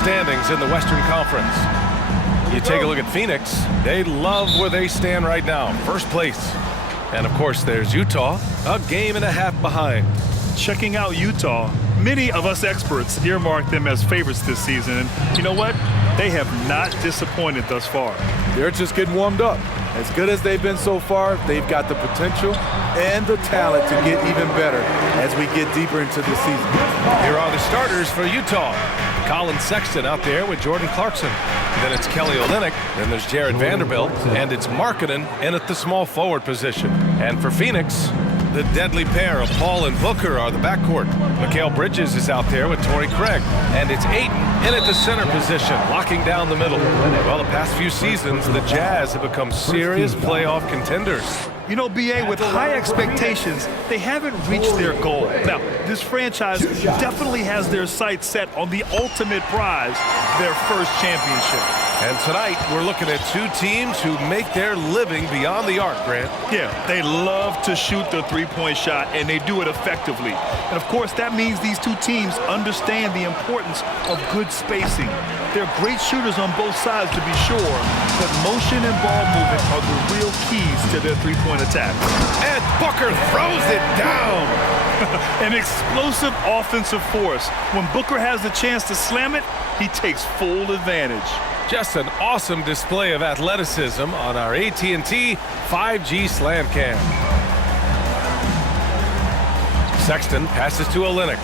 standings in the Western Conference. You take a look at Phoenix, they love where they stand right now, first place. And of course, there's Utah, a game and a half behind. Checking out Utah, many of us experts earmark them as favorites this season. And you know what? They have not disappointed thus far. They're just getting warmed up. As good as they've been so far, they've got the potential and the talent to get even better as we get deeper into the season. Here are the starters for Utah. Colin Sexton out there with Jordan Clarkson. Then it's Kelly Olynyk. Then there's Jared Vanderbilt. And it's Markkanen in at the small forward position. And for Phoenix, the deadly pair of Paul and Booker are the backcourt. Mikal Bridges is out there with Torrey Craig. And it's Ayton in at the center position, locking down the middle. Well, the past few seasons, the Jazz have become serious playoff contenders. You know, BA, with high expectations, they haven't reached their goal. Now, this franchise definitely has their sights set on the ultimate prize, their first championship. And tonight, we're looking at two teams who make their living beyond the arc, Grant. Yeah, they love to shoot the three-point shot, and they do it effectively. And, of course, that means these two teams understand the importance of good spacing. They're great shooters on both sides, to be sure, but motion and ball movement are the real keys to their three-point attack. And Booker throws it down. An explosive offensive force. When Booker has the chance to slam it, he takes full advantage. Just an awesome display of athleticism on our AT&T 5G Slam Cam. Sexton passes to Olynyk.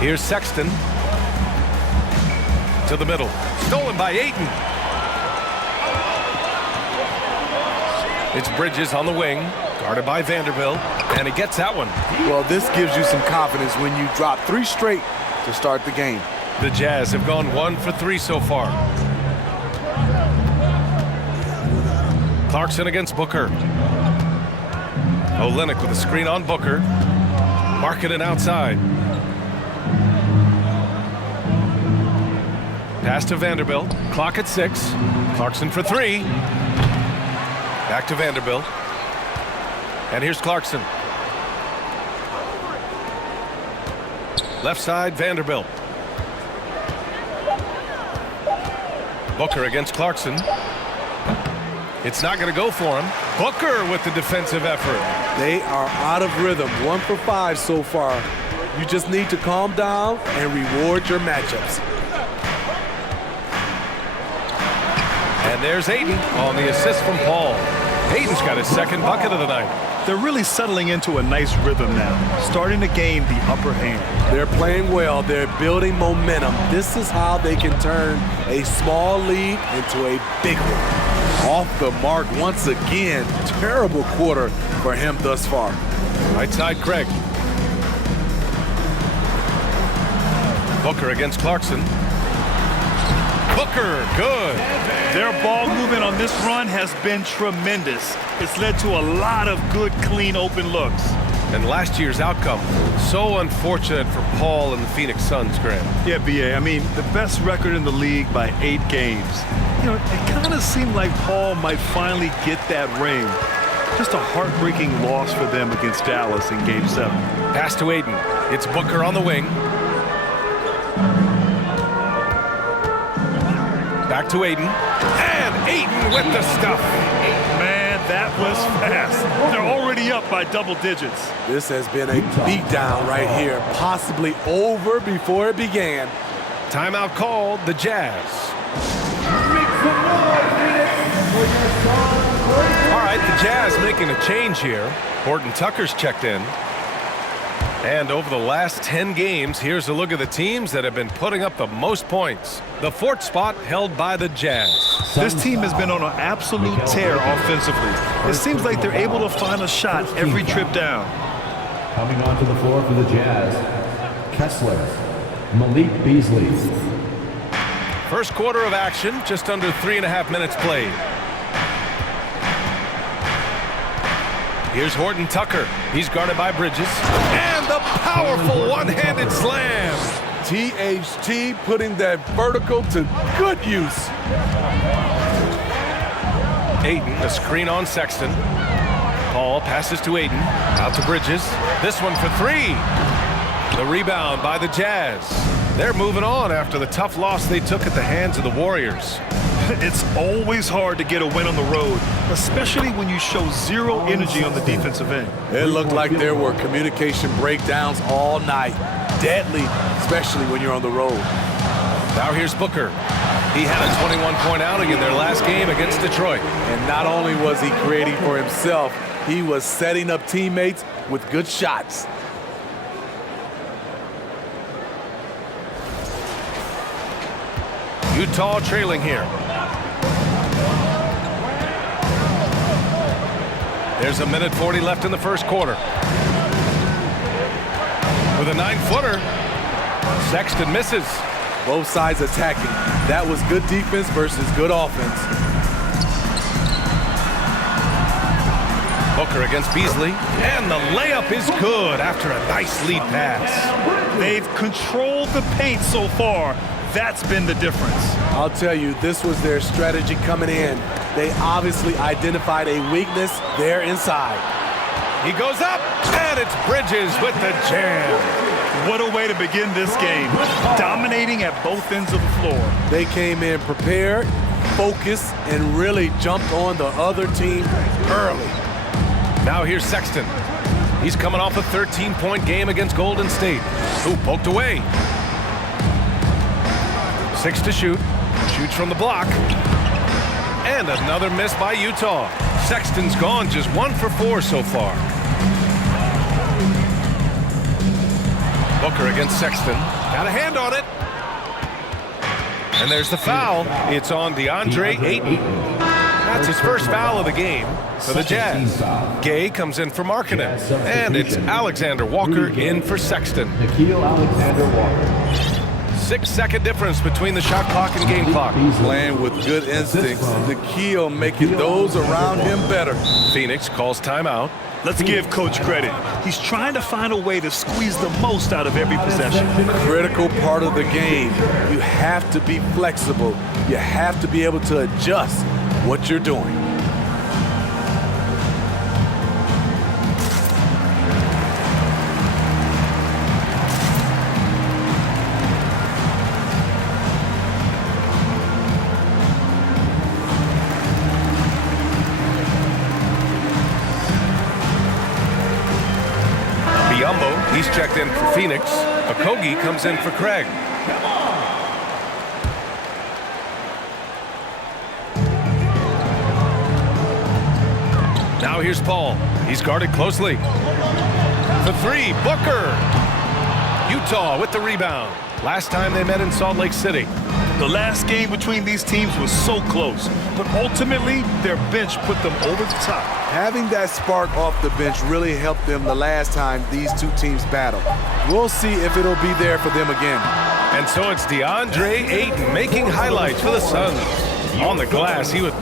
Here's Sexton to the middle. Stolen by Ayton. It's Bridges on the wing, guarded by Vanderbilt, and he gets that one. Well, this gives you some confidence when you drop 3 straight to start the game. The Jazz have gone 1 for 3 so far. Clarkson against Booker. Olynyk with a screen on Booker. Markkanen outside. Pass to Vanderbilt. Clock at 6. Clarkson for 3. Back to Vanderbilt. And here's Clarkson. Left side, Vanderbilt. Booker against Clarkson. It's not going to go for him. Booker with the defensive effort. They are out of rhythm, 1 for 5 so far. You just need to calm down and reward your matchups. And there's Ayton on the assist from Paul. Ayton's got his second bucket of the night. They're really settling into a nice rhythm now, starting to gain the upper hand. They're playing well. They're building momentum. This is how they can turn a small lead into a big one. Off the mark once again. Terrible quarter for him thus far. Right side, Craig. Booker against Clarkson. Booker, good. Their ball movement on this run has been tremendous. It's led to a lot of good, clean, open looks. And last year's outcome, so unfortunate for Paul and the Phoenix Suns, Grant. Yeah, BA, I mean, the best record in the league by 8 games. You know, it kind of seemed like Paul might finally get that ring. Just a heartbreaking loss for them against Dallas in Game 7. Pass to Ayton. It's Booker on the wing. Back to Ayton. And Ayton with the stuff. Man, that was fast. They're already up by double digits. This has been a beatdown right here, possibly over before it began. Timeout called, the Jazz. All right, the Jazz making a change here. Horton Tucker's checked in. And over the last 10 games, here's a look at the teams that have been putting up the most points. The 4th spot held by the Jazz. This team has been on an absolute tear offensively. It seems like they're able to find a shot every trip down. Coming onto the floor for the Jazz, Kessler, Malik Beasley. First quarter of action, just under 3.5 minutes played. Here's Horton Tucker. He's guarded by Bridges. And the powerful one-handed slam. THT putting that vertical to good use. Ayton, a screen on Sexton. Paul passes to Ayton. Out to Bridges. This one for 3. The rebound by the Jazz. They're moving on after the tough loss they took at the hands of the Warriors. It's always hard to get a win on the road, especially when you show zero energy on the defensive end. It looked like there were communication breakdowns all night. Deadly, especially when you're on the road. Now here's Booker. He had a 21-point outing in their last game against Detroit. And not only was he creating for himself, he was setting up teammates with good shots. Utah trailing here. There's a minute 40 left in the first quarter. With a 9-footer, Sexton misses. Both sides attacking. That was good defense versus good offense. Booker against Beasley, and the layup is good after a nice lead pass. They've controlled the paint so far. That's been the difference. I'll tell you, this was their strategy coming in. They obviously identified a weakness there inside. He goes up, and it's Bridges with the jam. What a way to begin this game. Dominating at both ends of the floor. They came in prepared, focused, and really jumped on the other team early. Now here's Sexton. He's coming off a 13-point game against Golden State. Who poked away. 6 to shoot. Shoots from the block. And another miss by Utah. Sexton's gone just 1 for 4 so far. Booker against Sexton. Got a hand on it. And there's the foul. It's on Deandre Ayton. That's his first foul of the game for the Jazz. Gay comes in for Markkanen. And it's Alexander Walker in for Sexton. Nickeil Alexander-Walker. 6-second difference between the shot clock and game clock. Playing with good instincts. Nickeil making those around him better. Phoenix calls timeout. Let's give Coach credit. He's trying to find a way to squeeze the most out of every possession. Critical part of the game. You have to be flexible. You have to be able to adjust what you're doing. He's checked in for Phoenix. Okogie comes in for Craig. Now here's Paul. He's guarded closely. For 3, Booker. Utah with the rebound. Last time they met in Salt Lake City. The last game between these teams was so close, but ultimately their bench put them over the top. Having that spark off the bench really helped them the last time these two teams battled. We'll see if it'll be there for them again. And so it's Deandre Ayton making highlights for the Suns. On the glass, he was...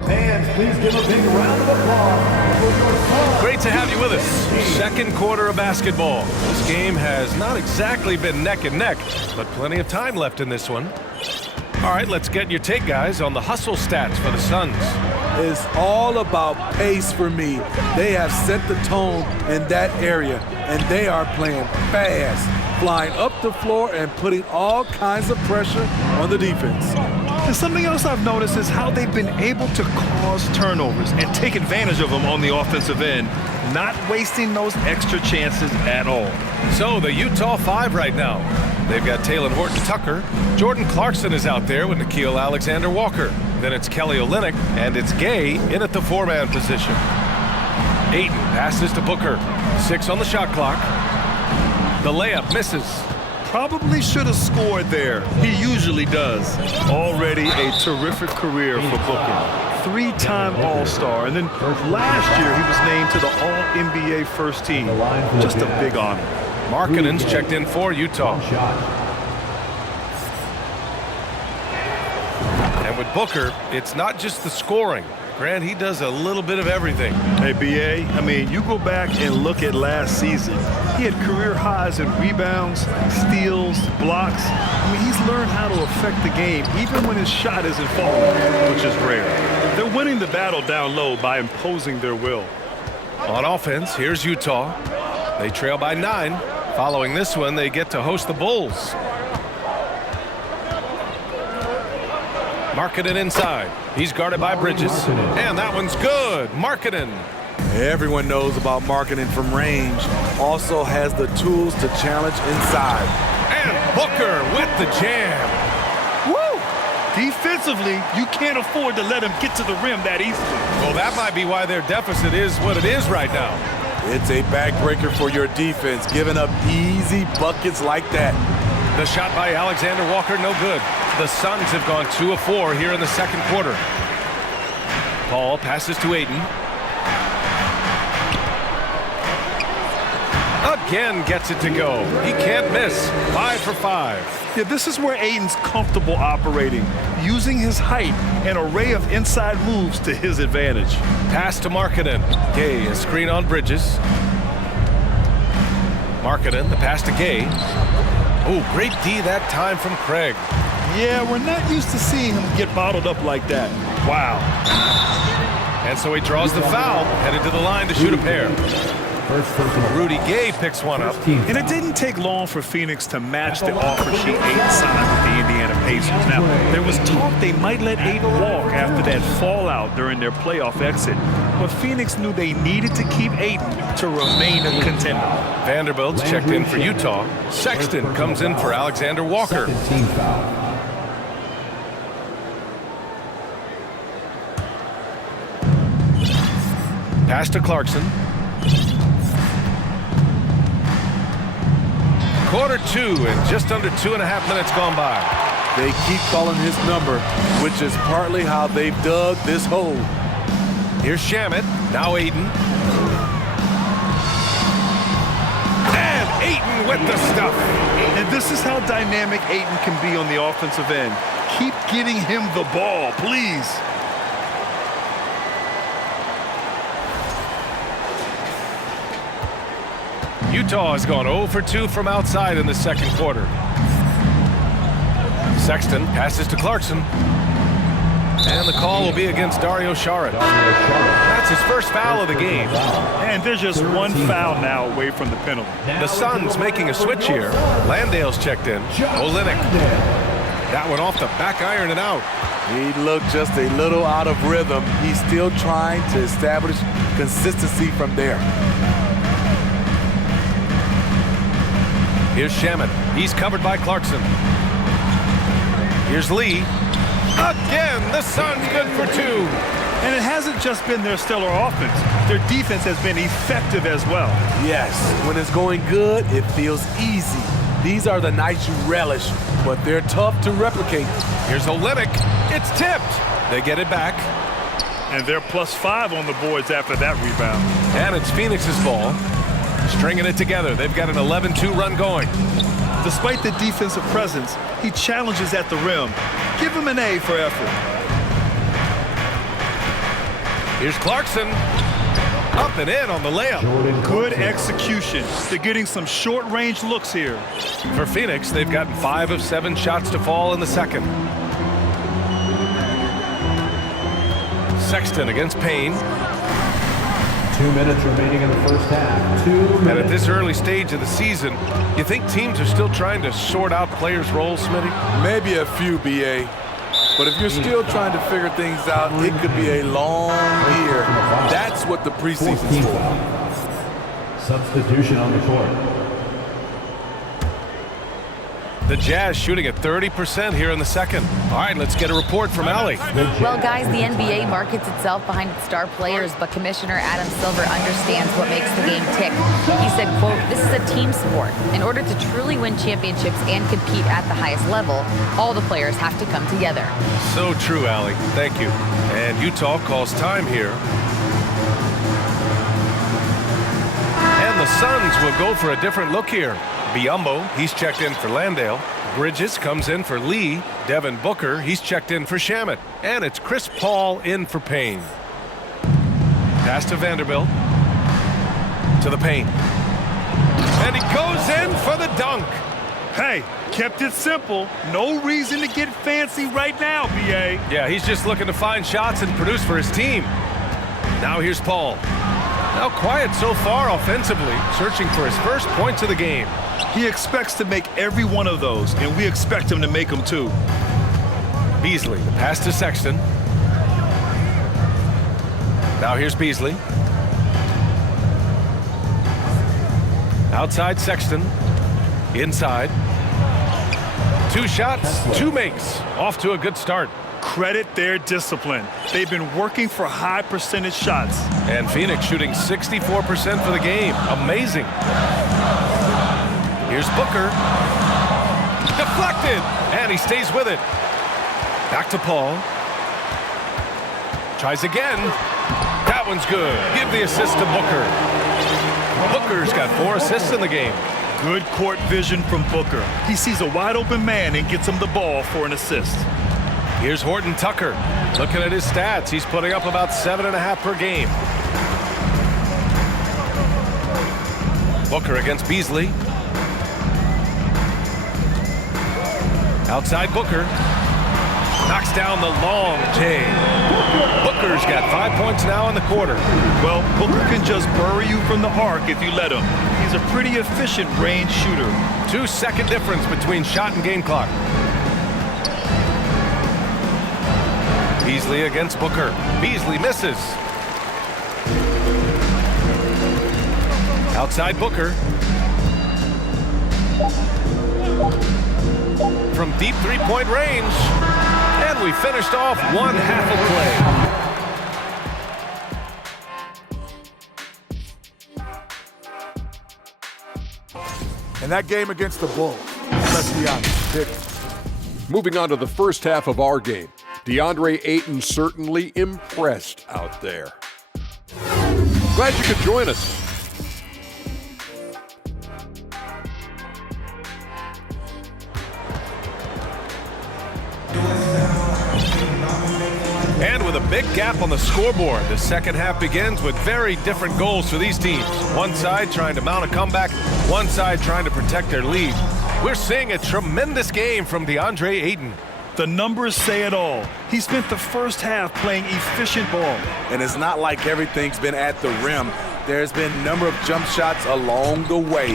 Fans, please give a big round of applause for your Suns. Great to have you with us. Second quarter of basketball. This game has not exactly been neck and neck, but plenty of time left in this one. All right, let's get your take, guys, on the hustle stats for the Suns. It's all about pace for me. They have set the tone in that area, and they are playing fast, flying up the floor and putting all kinds of pressure on the defense. And something else I've noticed is how they've been able to cause turnovers and take advantage of them on the offensive end, not wasting those extra chances at all. So the Utah 5 right now. They've got Talen Horton-Tucker. Jordan Clarkson is out there with Nickeil Alexander-Walker. Then it's Kelly Olynyk, and it's Gay in at the 4-man position. Ayton passes to Booker. 6 on the shot clock. The layup misses. Probably should have scored there. He usually does. Already a terrific career for Booker. 3-time All-Star, and then last year he was named to the All-NBA first team. Just a big honor. Markkanen's checked in for Utah. And with Booker, it's not just the scoring. Grant, he does a little bit of everything. Hey, B.A., I mean, you go back and look at last season. He had career highs in rebounds, steals, blocks. I mean, he's learned how to affect the game, even when his shot isn't falling, which is rare. They're winning the battle down low by imposing their will. On offense, here's Utah. They trail by 9. Following this one, they get to host the Bulls. Markkanen inside. He's guarded by Bridges. And that one's good. Markkanen. Everyone knows about Markkanen from range. Also has the tools to challenge inside. And Booker with the jam. Woo! Defensively, you can't afford to let him get to the rim that easily. Well, that might be why their deficit is what it is right now. It's a backbreaker for your defense, giving up easy buckets like that. The shot by Alexander Walker, no good. The Suns have gone 2 of 4 here in the second quarter. Paul passes to Ayton. Again gets it to go. He can't miss. 5 for 5. Yeah, this is where Ayton's comfortable operating, using his height and array of inside moves to his advantage. Pass to Markkanen. Gay, a screen on Bridges. Markkanen, the pass to Gay. Oh, great D that time from Craig. Yeah, we're not used to seeing him get bottled up like that. Wow. And so he draws the foul, headed to the line to shoot a pair. Rudy Gay picks one up. And it didn't take long for Phoenix to match the offer sheet Ayton signed with the Indiana Pacers. Now, there was talk they might let Ayton walk after that fallout during their playoff exit. But Phoenix knew they needed to keep Ayton to remain a contender. Vanderbilt's checked in for Utah. Sexton comes in for Alexander Walker. Team foul. Pass to Clarkson. Quarter 2 and just under 2.5 minutes gone by. They keep calling his number, which is partly how they've dug this hole. Here's Shamet, now Ayton. And Ayton with the stuff. And this is how dynamic Ayton can be on the offensive end. Keep getting him the ball, please. Utah has gone 0 for 2 from outside in the second quarter. Sexton passes to Clarkson. And the call will be against Dario Saric. That's his first foul of the game. And there's just one foul now away from the penalty. The Suns making a switch here. Landale's checked in. Olynyk. That one off the back iron and out. He looked just a little out of rhythm. He's still trying to establish consistency from there. Here's Shamet. He's covered by Clarkson. Here's Lee. Again, the Suns good for 2. And it hasn't just been their stellar offense. Their defense has been effective as well. Yes, when it's going good, it feels easy. These are the nights you relish, but they're tough to replicate. Here's Olynyk. It's tipped. They get it back. And they're +5 on the boards after that rebound. And it's Phoenix's ball. Stringing it together. They've got an 11-2 run going. Despite the defensive presence, he challenges at the rim. Give him an A for effort. Here's Clarkson. Up and in on the layup. Good execution. They're getting some short-range looks here. For Phoenix, they've gotten 5 of 7 shots to fall in the second. Sexton against Payne. 2 minutes remaining in the first half. 2 minutes. And at this early stage of the season, you think teams are still trying to sort out players' roles, Smitty? Maybe a few, BA. But if you're still trying to figure things out, it could be a long year. That's what the preseason's for. Substitution on the court. The Jazz shooting at 30% here in the second. All right, let's get a report from Allie. Well, guys, the NBA markets itself behind its star players, but Commissioner Adam Silver understands what makes the game tick. He said, quote, "This is a team sport. In order to truly win championships and compete at the highest level, all the players have to come together." So true, Allie. Thank you. And Utah calls time here. And the Suns will go for a different look here. Biyombo, he's checked in for Landale. Bridges comes in for Lee. Devin Booker, he's checked in for Shamet. And it's Chris Paul in for Payne. Pass to Vanderbilt. To the paint. And he goes in for the dunk. Hey, kept it simple. No reason to get fancy right now, BA. Yeah, he's just looking to find shots and produce for his team. Now here's Paul. Now quiet so far offensively, searching for his first points of the game. He expects to make every one of those, and we expect him to make them too. Beasley, the pass to Sexton. Now here's Beasley. Outside Sexton. Inside. 2 shots, 2 makes. Off to a good start. Credit their discipline. They've been working for high percentage shots. And Phoenix shooting 64% for the game. Amazing. Here's Booker. Deflected. And he stays with it. Back to Paul. Tries again. That one's good. Give the assist to Booker. Booker's got 4 assists in the game. Good court vision from Booker. He sees a wide open man and gets him the ball for an assist. Here's Horton Tucker. Looking at his stats, he's putting up about 7.5 per game. Booker against Beasley. Outside Booker. Knocks down the long J. Booker's got 5 points now in the quarter. Well, Booker can just bury you from the arc if you let him. He's a pretty efficient range shooter. 2-second difference between shot and game clock. Beasley against Booker. Beasley misses. Outside Booker. From deep 3-point range. And we finished off 1 half of play. And that game against the Bulls, let's be honest, moving on to the first half of our game. Deandre Ayton certainly impressed out there. Glad you could join us. And with a big gap on the scoreboard, the second half begins with very different goals for these teams. One side trying to mount a comeback, one side trying to protect their lead. We're seeing a tremendous game from Deandre Ayton. The numbers say it all. He spent the first half playing efficient ball. And it's not like everything's been at the rim. There's been a number of jump shots along the way.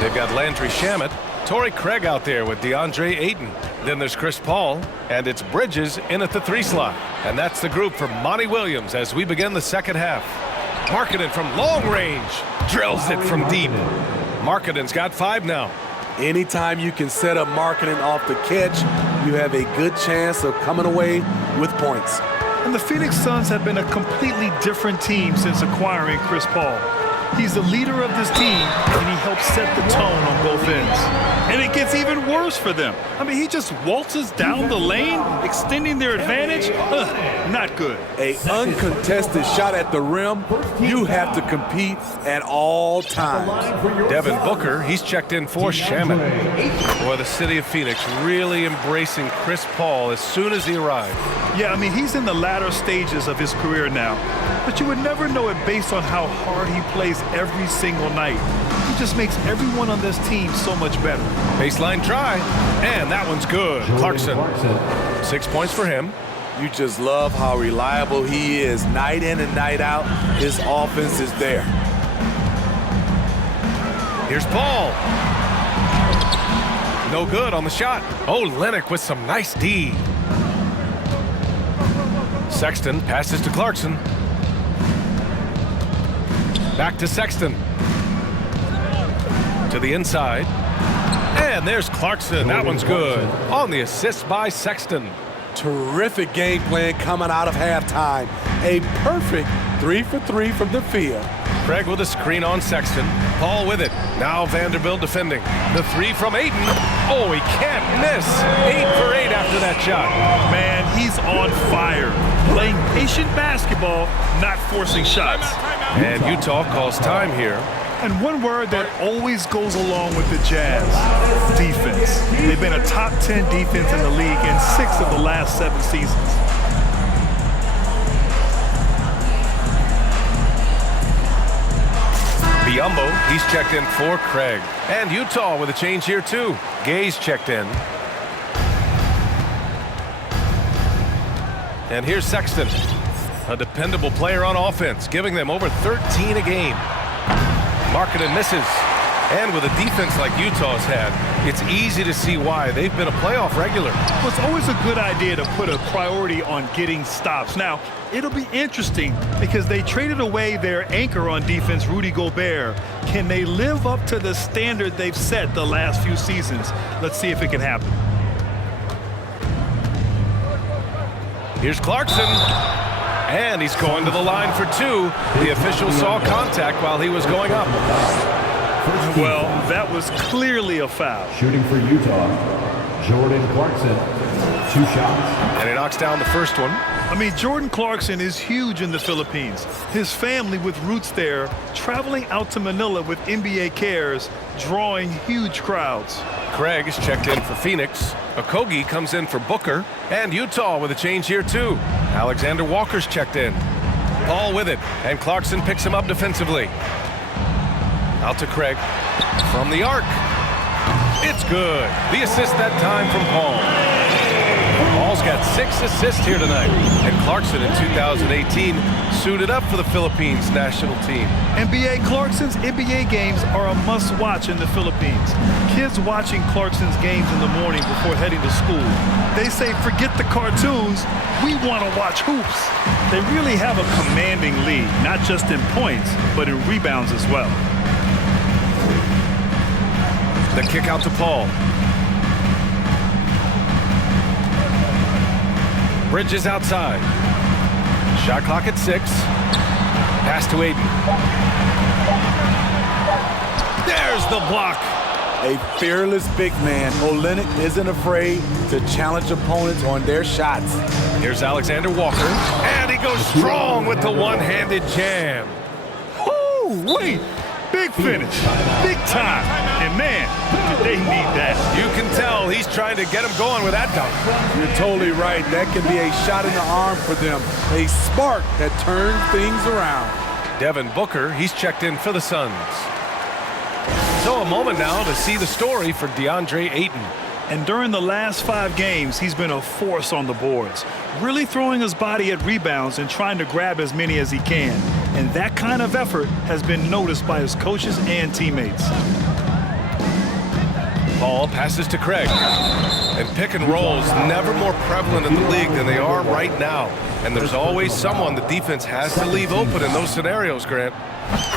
They've got Landry Shamet, Torrey Craig out there with Deandre Ayton. Then there's Chris Paul, and it's Bridges in at the 3 slot. And that's the group for Monty Williams as we begin the second half. Markkanen from long range, drills it from deep. Markkanen's got 5 now. Anytime you can set up Markkanen off the catch, you have a good chance of coming away with points. And the Phoenix Suns have been a completely different team since acquiring Chris Paul. He's the leader of this team, and he helps set the tone on both ends. And it gets even worse for them. I mean, he just waltzes down the lane, extending their advantage. Not good. An uncontested shot at the rim, you have to compete at all times. Devin Booker, he's checked in for Shamet. Boy, the city of Phoenix really embracing Chris Paul as soon as he arrived. Yeah, I mean, he's in the latter stages of his career now. But you would never know it based on how hard he plays every single night. He just makes everyone on this team so much better. Baseline try, and that one's good. Clarkson, 6 points for him. You just love how reliable he is. Night in and night out, his offense is there. Here's Paul. No good on the shot. Oh, Olynyk with some nice D. Sexton passes to Clarkson. Back to Sexton. To the inside. And there's Clarkson. That one's good. On the assist by Sexton. Terrific game plan coming out of halftime. A perfect 3 for 3 from the field. Craig with a screen on Sexton. Paul with it. Now Vanderbilt defending. The 3 from Ayton. Oh, he can't miss. 8 for 8 after that shot. Man, he's on fire. Playing patient basketball, not forcing shots. And Utah calls time here. And one word that always goes along with the Jazz, defense. They've been a top 10 defense in the league in 6 of the last 7 seasons. Biyombo, he's checked in for Craig. And Utah with a change here too. Gay's checked in. And here's Sexton. a dependable player on offense, giving them over 13 a game. Markkanen misses. And with a defense like Utah's had, it's easy to see why they've been a playoff regular. Well, it's always a good idea to put a priority on getting stops. Now, it'll be interesting because they traded away their anchor on defense, Rudy Gobert. Can they live up to the standard they've set the last few seasons? Let's see if it can happen. Here's Clarkson. And he's going to the line for two. The official saw contact while he was going up. Well, that was clearly a foul. Shooting for Utah, Jordan Clarkson. 2 shots. And he knocks down the first one. I mean, Jordan Clarkson is huge in the Philippines. His family with roots there, traveling out to Manila with NBA cares, drawing huge crowds. Craig is checked in for Phoenix. Okogie comes in for Booker. And Utah with a change here, too. Alexander Walker's checked in. Paul with it. And Clarkson picks him up defensively. Out to Craig. From the arc. It's good. The assist that time from Paul. Paul's got 6 assists here tonight. And Clarkson in 2018 suited up for the Philippines national team. Clarkson's NBA games are a must-watch in the Philippines. Kids watching Clarkson's games in the morning before heading to school, they say, forget the cartoons, we want to watch hoops. They really have a commanding lead, not just in points, but in rebounds as well. The kick out to Paul. Bridges outside. Shot clock at 6. Pass to Ayton. There's the block. A fearless big man. Olynyk isn't afraid to challenge opponents on their shots. Here's Alexander Walker. And he goes strong with the one-handed jam. Oh, wait. Big finish. Big time. And, man, they need that. You can tell he's trying to get him going with that dunk. You're totally right. That can be a shot in the arm for them. A spark that turns things around. Devin Booker, he's checked in for the Suns. So a moment now to see the story for Deandre Ayton. And during the last 5 games, he's been a force on the boards, really throwing his body at rebounds and trying to grab as many as he can. And that kind of effort has been noticed by his coaches and teammates. Paul passes to Craig. And pick and rolls never more prevalent in the league than they are right now. And there's always someone the defense has to leave open in those scenarios, Grant.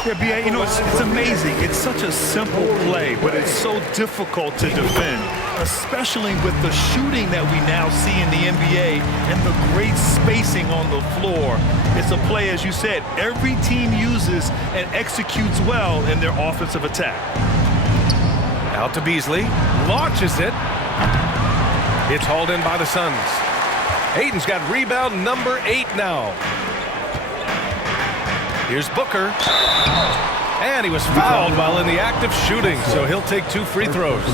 Yeah, B.A., you know, it's amazing. It's such a simple play, but it's so difficult to defend, especially with the shooting that we now see in the NBA and the great spacing on the floor. It's a play, as you said, every team uses and executes well in their offensive attack. Out to Beasley. Launches it. It's hauled in by the Suns. Ayton's got rebound number 8 now. Here's Booker. And he was fouled while in the act of shooting, so he'll take 2 free throws.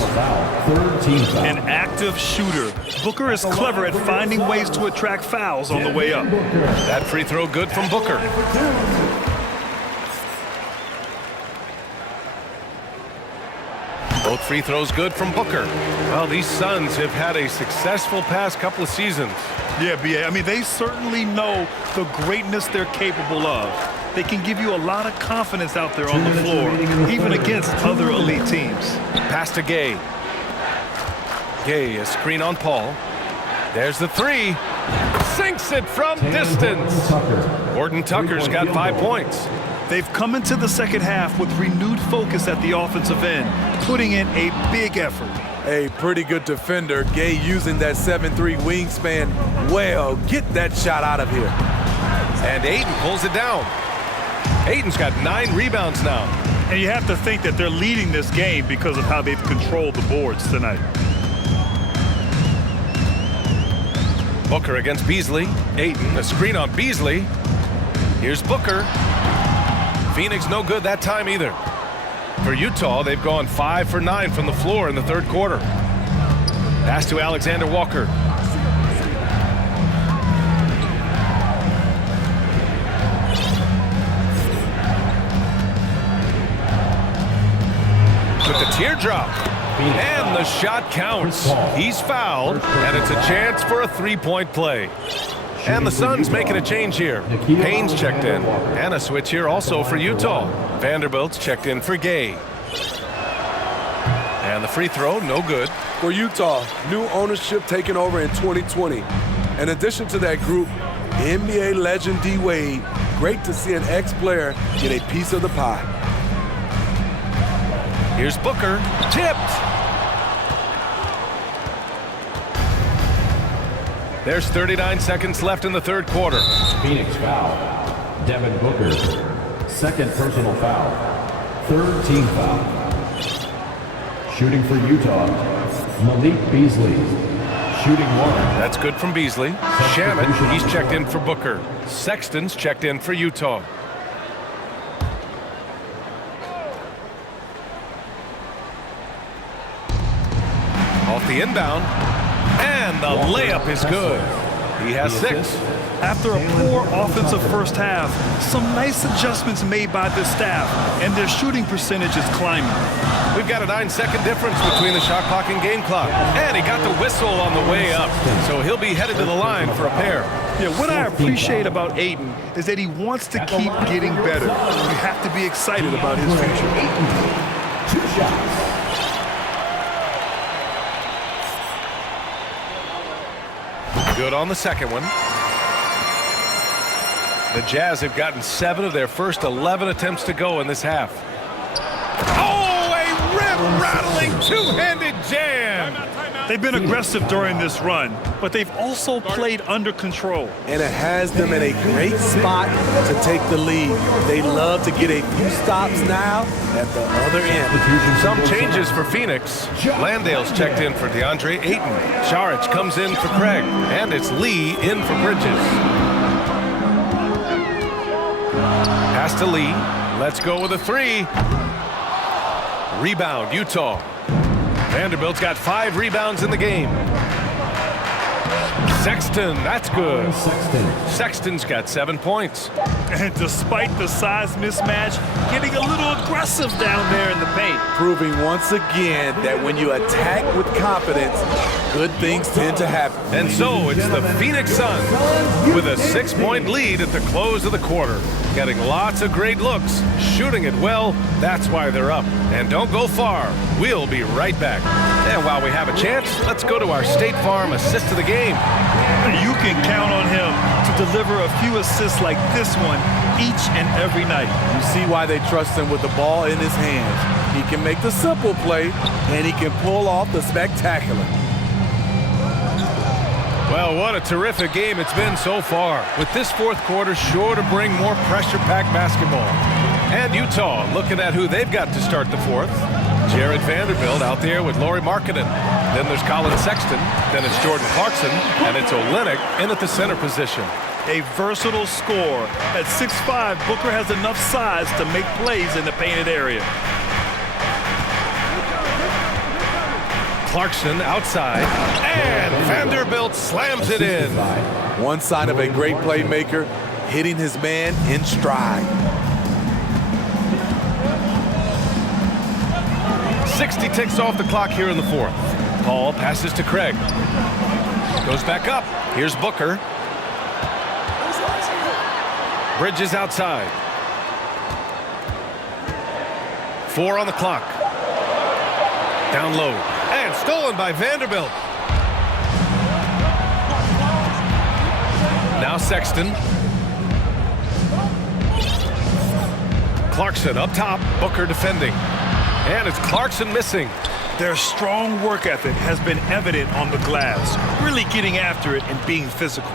An active shooter. Booker is clever at finding ways to attract fouls on the way up. That free throw good from Booker. Both free throws good from Booker. Well, these Suns have had a successful past couple of seasons. Yeah, B.A., I mean, they certainly know the greatness they're capable of. They can give you a lot of confidence out there on the floor, even against other elite teams. Pass to Gay. Gay, a screen on Paul. There's the 3. Sinks it from distance. Gordon Tucker's got 5 points. They've come into the second half with renewed focus at the offensive end, putting in a big effort. A pretty good defender. Gay using that 7'3" wingspan well. Get that shot out of here. And Ayton pulls it down. Ayton's got 9 rebounds now. And you have to think that they're leading this game because of how they've controlled the boards tonight. Booker against Beasley. Ayton, a screen on Beasley. Here's Booker. Phoenix no good that time either. For Utah, they've gone 5 for 9 from the floor in the third quarter. Pass to Alexander Walker. With the teardrop. And the shot counts. He's fouled, and it's a chance for a 3-point play. And the Suns making a change here. Payne's checked in. And a switch here also for Utah. Vanderbilt's checked in for Gay. And the free throw, no good. For Utah, new ownership taking over in 2020. In addition to that group, NBA legend D-Wade. Great to see an ex-player get a piece of the pie. Here's Booker, tipped. There's 39 seconds left in the third quarter. Phoenix foul. Devin Booker. Second personal foul. Third team foul. Shooting for Utah, Malik Beasley. Shooting one. That's good from Beasley. Shamet, he's checked in for Booker. Sexton's checked in for Utah. Off the inbound. And the layup is good. He has 6. After a poor offensive first half, some nice adjustments made by the staff, and their shooting percentage is climbing. We've got a 9-second difference between the shot clock and game clock. And he got the whistle on the way up. So he'll be headed to the line for a pair. Yeah, what I appreciate about Ayton is that he wants to keep getting better. You have to be excited about his future. 2 shots. Good on the second one. The Jazz have gotten 7 of their first 11 attempts to go in this half. Oh, a rim-rattling two-handed jam. They've been aggressive during this run, but they've also played under control. And it has them in a great spot to take the lead. They love to get a few stops now at the other end. Some changes for Phoenix. Landale's checked in for Deandre Ayton. Saric comes in for Craig. And it's Lee in for Bridges. Pass to Lee. Let's go with a 3. Rebound, Utah. Vanderbilt's got 5 rebounds in the game. Sexton, that's good. Sexton's got 7 points. And despite the size mismatch, getting a little aggressive down there in the paint. Proving once again that when you attack with confidence, good things tend to happen. And so it's the Phoenix Suns with a 6-point lead at the close of the quarter. Getting lots of great looks, shooting it well, that's why they're up. And don't go far, we'll be right back. And while we have a chance, let's go to our State Farm assist of the game. You can count on him to deliver a few assists like this one each and every night. You see why they trust him with the ball in his hands. He can make the simple play, and he can pull off the spectacular. Well, what a terrific game it's been so far. With this fourth quarter sure to bring more pressure-packed basketball. And Utah looking at who they've got to start the fourth. Jared Vanderbilt out there with Lauri Markkanen. Then there's Colin Sexton. Then it's Jordan Clarkson. And it's Olynyk in at the center position. A versatile scorer. At 6'5", Booker has enough size to make plays in the painted area. Clarkson outside. And Vanderbilt slams it in. One sign of a great playmaker, hitting his man in stride. 60 ticks off the clock here in the fourth. Paul passes to Craig. Goes back up. Here's Booker. Bridges outside. 4 on the clock. Down low. And stolen by Vanderbilt. Now Sexton. Clarkson up top. Booker defending. And it's Clarkson missing. Their strong work ethic has been evident on the glass, really getting after it and being physical.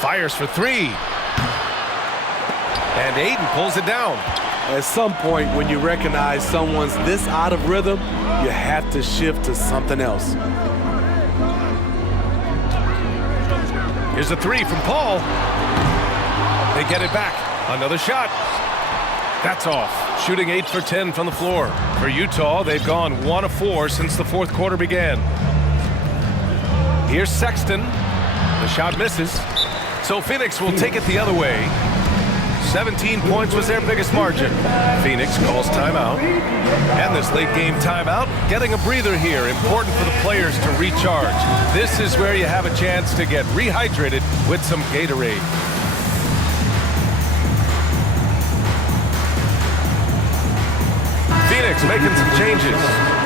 Fires for 3. And Ayton pulls it down. At some point, when you recognize someone's this out of rhythm, you have to shift to something else. Here's a 3 from Paul. They get it back. Another shot. That's off. Shooting 8 for 10 from the floor. For Utah, they've gone 1 of 4 since the fourth quarter began. Here's Sexton. The shot misses. So Phoenix will take it the other way. 17 points was their biggest margin. Phoenix calls timeout. And this late game timeout, getting a breather here. Important for the players to recharge. This is where you have a chance to get rehydrated with some Gatorade. Phoenix making some changes.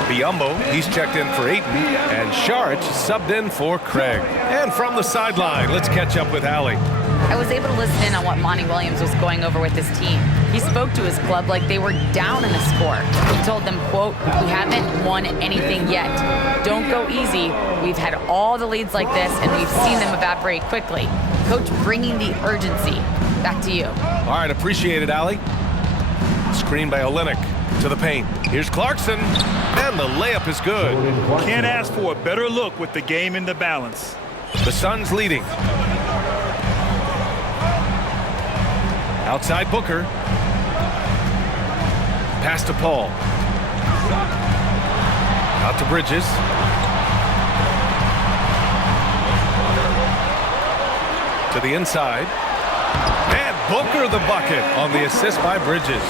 Biyombo, he's checked in for Ayton, and Saric subbed in for Craig. And from the sideline, let's catch up with Allie. I was able to listen in on what Monty Williams was going over with his team. He spoke to his club like they were down in the score. He told them, quote, "We haven't won anything yet. Don't go easy. We've had all the leads like this, and we've seen them evaporate quickly." Coach bringing the urgency. Back to you. All right, appreciate it, Allie. Screen by Olynyk to the paint. Here's Clarkson, and the layup is good. Can't ask for a better look with the game in the balance. The Suns leading. Outside Booker. Pass to Paul. Out to Bridges. To the inside. And Booker the bucket on the assist by Bridges.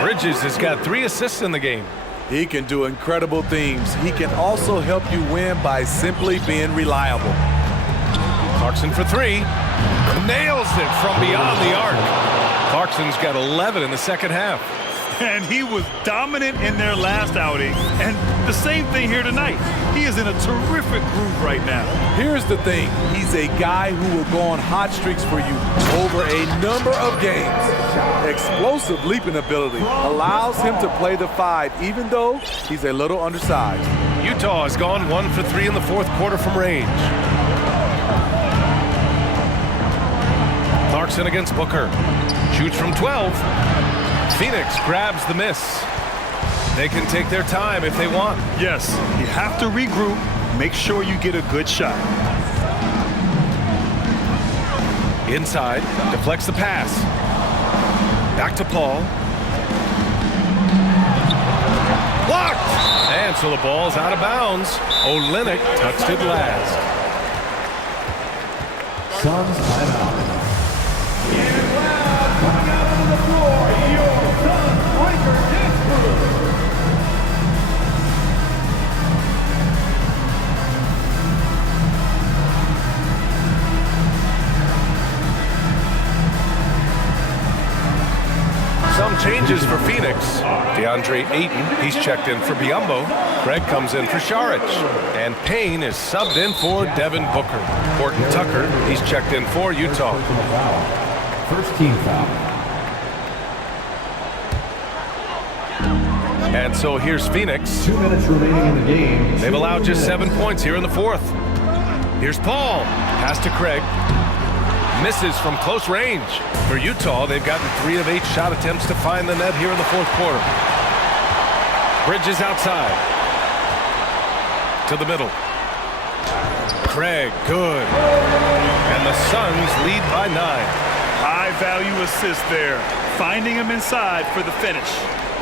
Bridges has got 3 assists in the game. He can do incredible things. He can also help you win by simply being reliable. Clarkson for 3. Nails it from beyond the arc. Clarkson's got 11 in the second half. And he was dominant in their last outing. And the same thing here tonight. He is in a terrific groove right now. Here's the thing. He's a guy who will go on hot streaks for you over a number of games. Explosive leaping ability allows him to play the 5, even though he's a little undersized. Utah has gone 1 for 3 in the fourth quarter from range. Clarkson against Booker. Shoots from 12. Phoenix grabs the miss. They can take their time if they want. Yes, you have to regroup. Make sure you get a good shot. Inside, deflects the pass. Back to Paul. Blocked! And so the ball's out of bounds. Olynyk touched it last. Suns timeout. Coming out on the floor, your Suns breaker dance crew. Some changes for Phoenix. Deandre Ayton, he's checked in for Biyombo. Craig comes in for Saric. And Payne is subbed in for Devin Booker. Horton Tucker, he's checked in for Utah. First team foul. And so here's Phoenix. 2 minutes remaining in the game. They've allowed just 7 points here in the fourth. Here's Paul. Pass to Craig. Misses from close range. For Utah, they've gotten 3 of 8 shot attempts to find the net here in the fourth quarter. Bridges outside. To the middle. Craig, good. And the Suns lead by 9. High-value assist there. Finding him inside for the finish.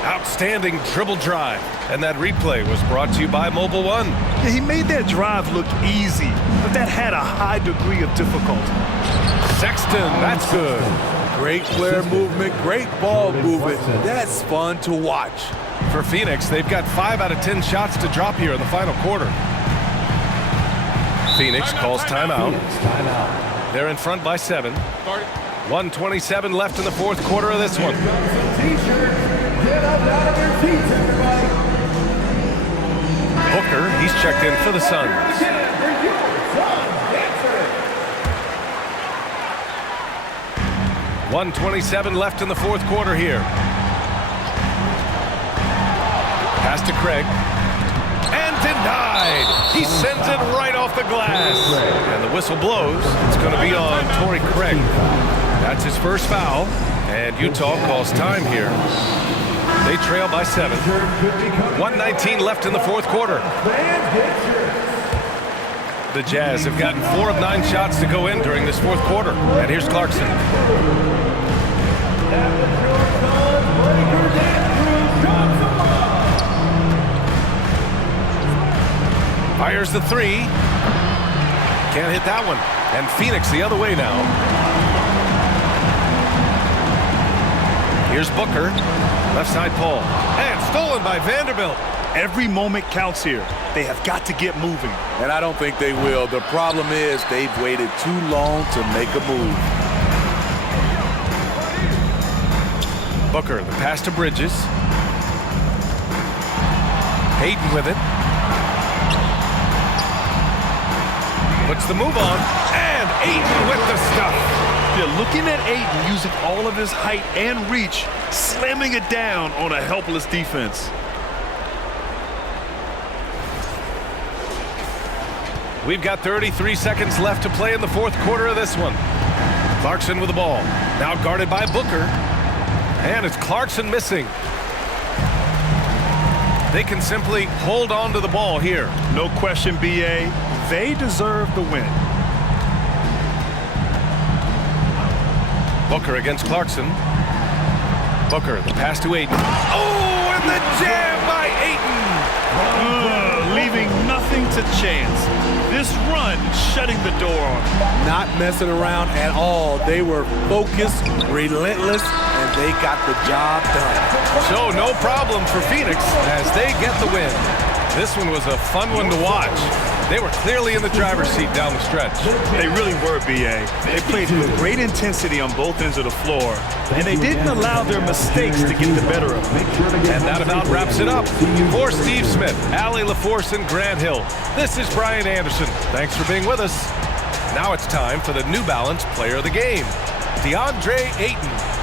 Outstanding dribble drive. And that replay was brought to you by Mobile One. Yeah, he made that drive look easy, but that had a high degree of difficulty. Sexton, that's good. Great player movement, great ball movement. That's fun to watch. For Phoenix, they've got 5 out of 10 shots to drop here in the final quarter. Phoenix calls timeout. They're in front by 7. 1:27 left in the fourth quarter of this one. Booker, he's checked in for the Suns. .127 left in the fourth quarter here. Pass to Craig. And denied. He sends it right off the glass. And the whistle blows. It's going to be on Torrey Craig. That's his first foul. And Utah calls time here. They trail by 7. 1:19 left in the fourth quarter. The Jazz have gotten 4 of 9 shots to go in during this fourth quarter. And here's Clarkson. Fires the 3. Can't hit that one. And Phoenix the other way now. Here's Booker. Left side pull. And stolen by Vanderbilt. Every moment counts here. They have got to get moving. And I don't think they will. The problem is they've waited too long to make a move. Booker, the pass to Bridges. Ayton with it. Puts the move on. And Ayton with the stuff. You're looking at Ayton using all of his height and reach, slamming it down on a helpless defense. We've got 33 seconds left to play in the fourth quarter of this one. Clarkson with the ball. Now guarded by Booker. And it's Clarkson missing. They can simply hold on to the ball here. No question, B.A. They deserve the win. Booker against Clarkson. Booker, the pass to Ayton. Oh, and the jam by Ayton! Leaving nothing to chance. This run shutting the door on them. Not messing around at all. They were focused, relentless, and they got the job done. So no problem for Phoenix as they get the win. This one was a fun one to watch. They were clearly in the driver's seat down the stretch. They really were, B.A. They played with great intensity on both ends of the floor, and they didn't allow their mistakes to get the better of them. And that about wraps it up. For Steve Smith, Allie LaForce, and Grant Hill, this is Brian Anderson. Thanks for being with us. Now it's time for the New Balance Player of the Game, Deandre Ayton.